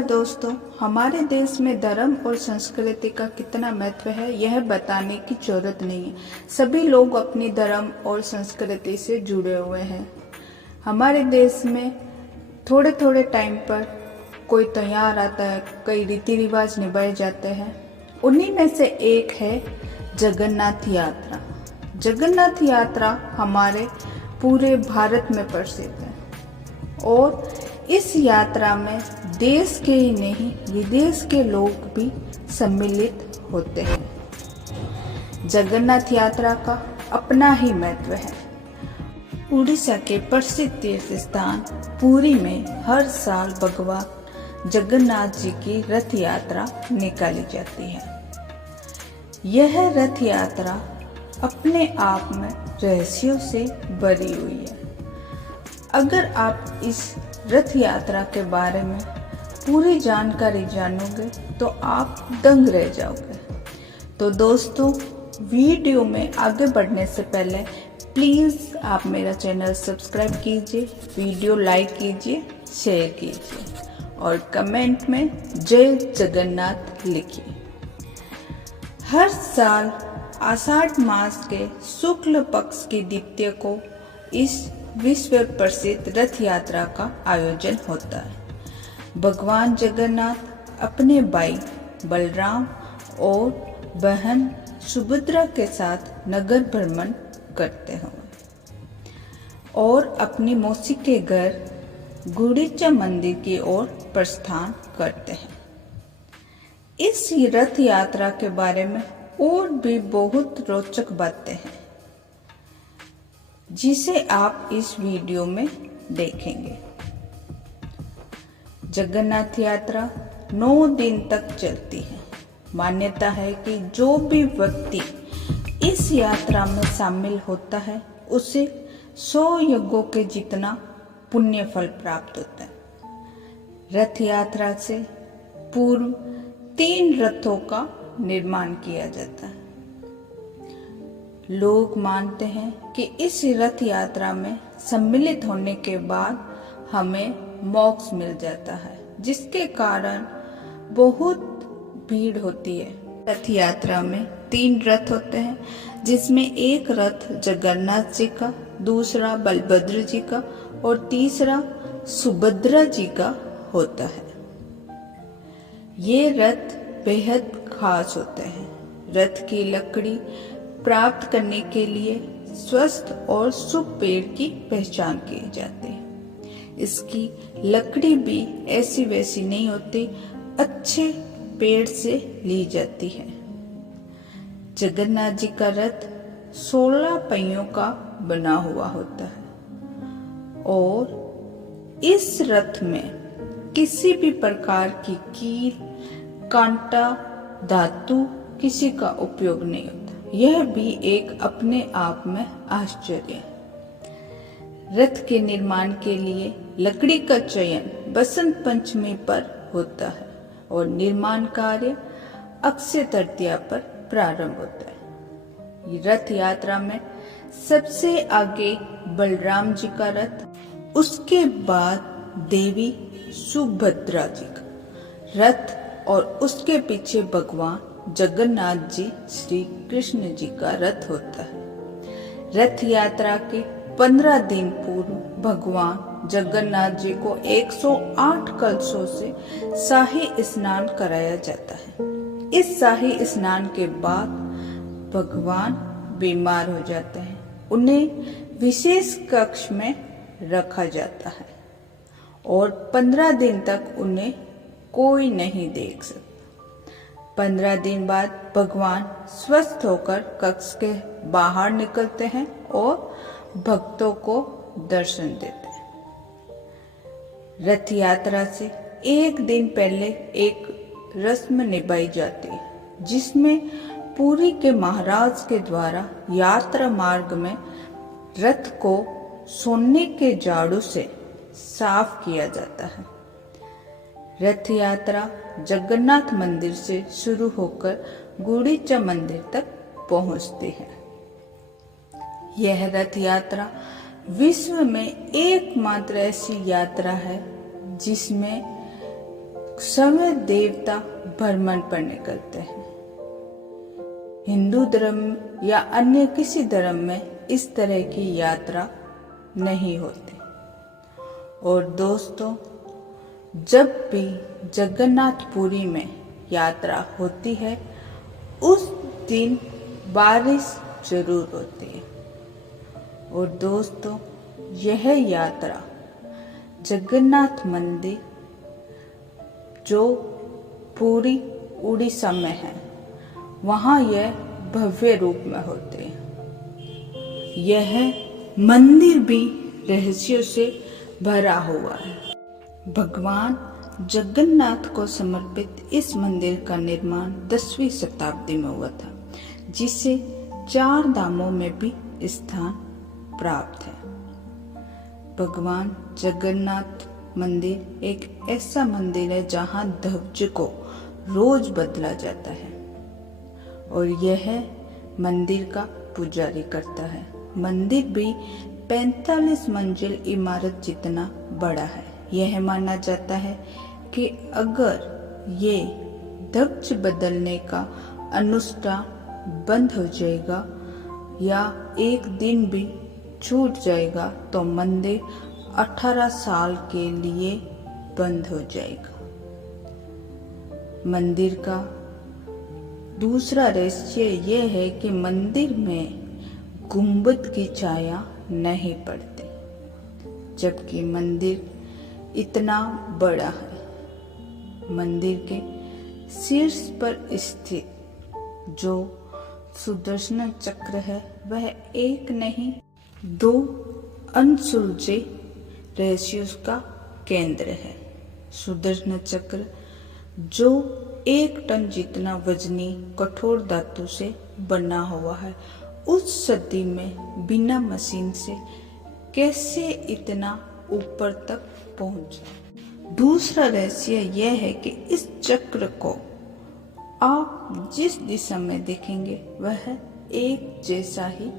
दोस्तों, हमारे देश में धर्म और संस्कृति का कितना महत्व है यह बताने की जरूरत नहीं है। सभी लोग अपनी धर्म और संस्कृति से जुड़े हुए हैं। हमारे देश में थोड़े थोड़े टाइम पर कोई त्योहार आता है, कई रीति रिवाज निभाए जाते हैं। उन्हीं में से एक है जगन्नाथ यात्रा। जगन्नाथ यात्रा हमारे पूरे भारत में प्रसिद्ध है और इस यात्रा में देश के ही नहीं विदेश के लोग भी सम्मिलित होते हैं। जगन्नाथ यात्रा का अपना ही महत्व है। उड़ीसा के प्रसिद्ध तीर्थ स्थान पुरी में हर साल भगवान जगन्नाथ जी की रथ यात्रा निकाली जाती है। यह रथ यात्रा अपने आप में रहस्यों से भरी हुई है। अगर आप इस रथ यात्रा के बारे में पूरी जानकारी जानोगे तो आप दंग रह जाओगे। तो दोस्तों, वीडियो में आगे बढ़ने से पहले प्लीज़ आप मेरा चैनल सब्सक्राइब कीजिए, वीडियो लाइक कीजिए, शेयर कीजिए और कमेंट में जय जगन्नाथ लिखिए। हर साल आषाढ़ मास के शुक्ल पक्ष की द्वितीया को इस विश्व प्रसिद्ध रथ यात्रा का आयोजन होता है। भगवान जगन्नाथ अपने भाई बलराम और बहन सुभद्रा के साथ नगर भ्रमण करते हैं और अपनी मौसी के घर गुंडीचा मंदिर की ओर प्रस्थान करते हैं। इस रथ यात्रा के बारे में और भी बहुत रोचक बातें हैं जिसे आप इस वीडियो में देखेंगे। जगन्नाथ यात्रा 9 दिन तक चलती है। मान्यता है कि जो भी व्यक्ति इस यात्रा में शामिल होता है उसे 100 यज्ञों के जितना पुण्य फल प्राप्त होता है। रथ यात्रा से पूर्व 3 रथों का निर्माण किया जाता है। लोग मानते हैं कि इस रथ यात्रा में सम्मिलित होने के बाद हमें मोक्ष मिल जाता है, जिसके कारण बहुत भीड़ होती है। रथ यात्रा में 3 रथ होते हैं, जिसमें एक रथ जगन्नाथ जी का, दूसरा बलभद्र जी का और तीसरा सुभद्रा जी का होता है। ये रथ बेहद खास होते हैं। रथ की लकड़ी प्राप्त करने के लिए स्वस्थ और शुभ पेड़ की पहचान की जाती है। इसकी लकड़ी भी ऐसी वैसी नहीं होती, अच्छे पेड़ से ली जाती है। जगन्नाथ जी का रथ 16 पहियों का बना हुआ होता है और इस रथ में किसी भी प्रकार की कील, कांटा, धातु किसी का उपयोग नहीं होता। यह भी एक अपने आप में आश्चर्य है। रथ के निर्माण के लिए लकड़ी का चयन बसंत पंचमी पर होता है और निर्माण कार्य अक्षय तृतीया पर प्रारंभ होता है। रथ यात्रा में सबसे आगे बलराम जी का रथ, उसके बाद देवी सुभद्रा जी का रथ और उसके पीछे भगवान जगन्नाथ जी श्री कृष्ण जी का रथ होता है। रथ यात्रा के 15 दिन पूर्व भगवान जगन्नाथ जी को 108 कलशों से शाही स्नान कराया जाता है। इस शाही स्नान के बाद भगवान बीमार हो जाते हैं। उन्हें विशेष कक्ष में रखा जाता है और 15 दिन तक उन्हें कोई नहीं देख सकता। 15 दिन बाद भगवान स्वस्थ होकर कक्ष के बाहर निकलते हैं और भक्तों को दर्शन देते हैं। रथ यात्रा से एक दिन पहले एक रस्म निभाई जाती है, जिसमें पुरी के महाराज के द्वारा यात्रा मार्ग में रथ को सोने के झाड़ू से साफ किया जाता है। रथ यात्रा जगन्नाथ मंदिर से शुरू होकर गुंडीचा मंदिर तक पहुंचती है। यह रथ यात्रा विश्व में एकमात्र ऐसी यात्रा है जिसमें समय देवता भ्रमण पर निकलते हैं। हिंदू धर्म या अन्य किसी धर्म में इस तरह की यात्रा नहीं होती। और दोस्तों, जब भी जगन्नाथपुरी में यात्रा होती है उस दिन बारिश जरूर होती है। और दोस्तों, यह यात्रा जगन्नाथ मंदिर जो पूरी उड़ीसा में है, वहाँ यह भव्य रूप में होते हैं। यह मंदिर भी रहस्यों से भरा हुआ है। भगवान जगन्नाथ को समर्पित इस मंदिर का निर्माण 10वीं शताब्दी में हुआ था, जिसे 4 धामों में भी स्थान प्राप्त है। भगवान जगन्नाथ मंदिर एक ऐसा मंदिर है जहां ध्वज को रोज बदला जाता है और यह मंदिर का पुजारी करता है। मंदिर भी 45 मंजिल इमारत जितना बड़ा है। यह माना जाता है कि अगर ये ध्वज बदलने का अनुष्ठान बंद हो जाएगा या एक दिन भी छूट जाएगा तो मंदिर 18 साल के लिए बंद हो जाएगा। मंदिर का दूसरा रहस्य यह है कि मंदिर में गुंबद की छाया नहीं पड़ती, जबकि मंदिर इतना बड़ा है। मंदिर के शीर्ष पर स्थित जो सुदर्शन चक्र है वह एक नहीं 2 अनसुलझे रहस्यों का केंद्र है। सुदर्शन चक्र जो 1 टन जितना वजनी कठोर धातु से बना हुआ है, उस सदी में बिना मशीन से कैसे इतना ऊपर तक पहुंचा। दूसरा रहस्य यह है कि इस चक्र को आप जिस दिशा में देखेंगे वह एक जैसा ही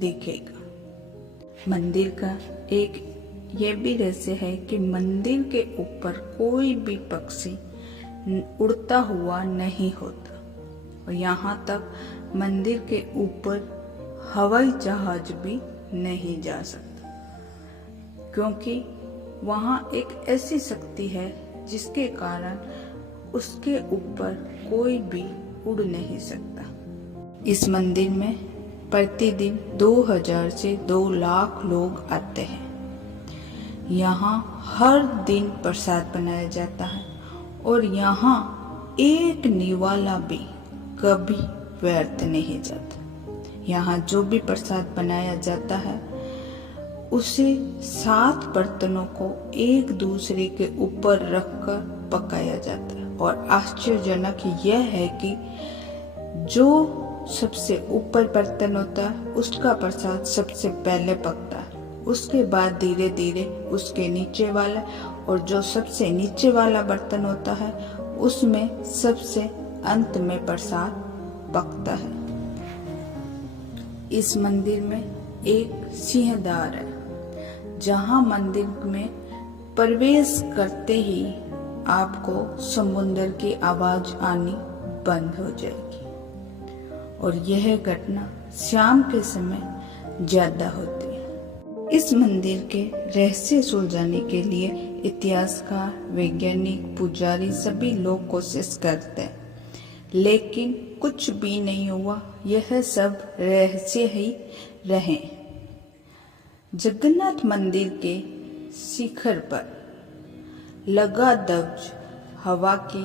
दिखेगा। मंदिर का एक यह भी रहस्य है कि मंदिर के ऊपर कोई भी पक्षी उड़ता हुआ नहीं होता और यहाँ तक मंदिर के ऊपर हवाई जहाज भी नहीं जा सकता, क्योंकि वहाँ एक ऐसी शक्ति है जिसके कारण उसके ऊपर कोई भी उड़ नहीं सकता। इस मंदिर में प्रतिदिन 2000 से 2 लाख लोग आते हैं। यहाँ हर दिन प्रसाद बनाया जाता है और यहाँ एक निवाला भी कभी व्यर्थ नहीं जाता। यहाँ जो भी प्रसाद बनाया जाता है उसे 7 बर्तनों को एक दूसरे के ऊपर रखकर पकाया जाता है और आश्चर्यजनक यह है कि जो सबसे ऊपर बर्तन होता है उसका प्रसाद सबसे पहले पकता है, उसके बाद धीरे धीरे उसके नीचे वाला, और जो सबसे नीचे वाला बर्तन होता है उसमें सबसे अंत में प्रसाद पकता है। इस मंदिर में एक सिंहद्वार है जहां मंदिर में प्रवेश करते ही आपको समुद्र की आवाज आनी बंद हो जाएगी और यह घटना शाम के समय ज्यादा होती है। इस मंदिर के रहस्य सुलझाने के लिए इतिहासकार, वैज्ञानिक, पुजारी सभी लोग कोशिश करते हैं, लेकिन कुछ भी नहीं हुआ। यह सब रहस्य ही रहे। जगन्नाथ मंदिर के शिखर पर लगा ध्वज हवा की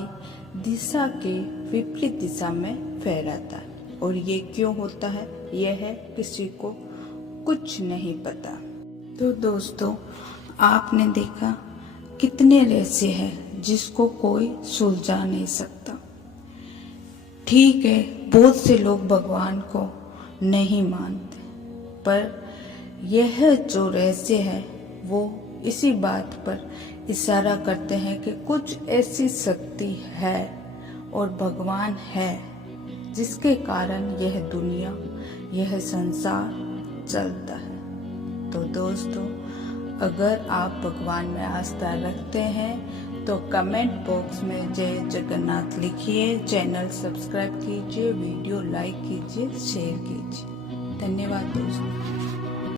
दिशा के विपरीत दिशा में फहराता है और ये क्यों होता है यह किसी को कुछ नहीं पता। तो दोस्तों, आपने देखा कितने रहस्य हैं जिसको कोई सुलझा नहीं सकता। ठीक है, बहुत से लोग भगवान को नहीं मानते, पर यह जो रहस्य है वो इसी बात पर इशारा करते हैं कि कुछ ऐसी शक्ति है और भगवान है जिसके कारण यह दुनिया, यह संसार चलता है। तो दोस्तों, अगर आप भगवान में आस्था रखते हैं तो कमेंट बॉक्स में जय जगन्नाथ लिखिए, चैनल सब्सक्राइब कीजिए, वीडियो लाइक कीजिए, शेयर कीजिए। धन्यवाद दोस्तों।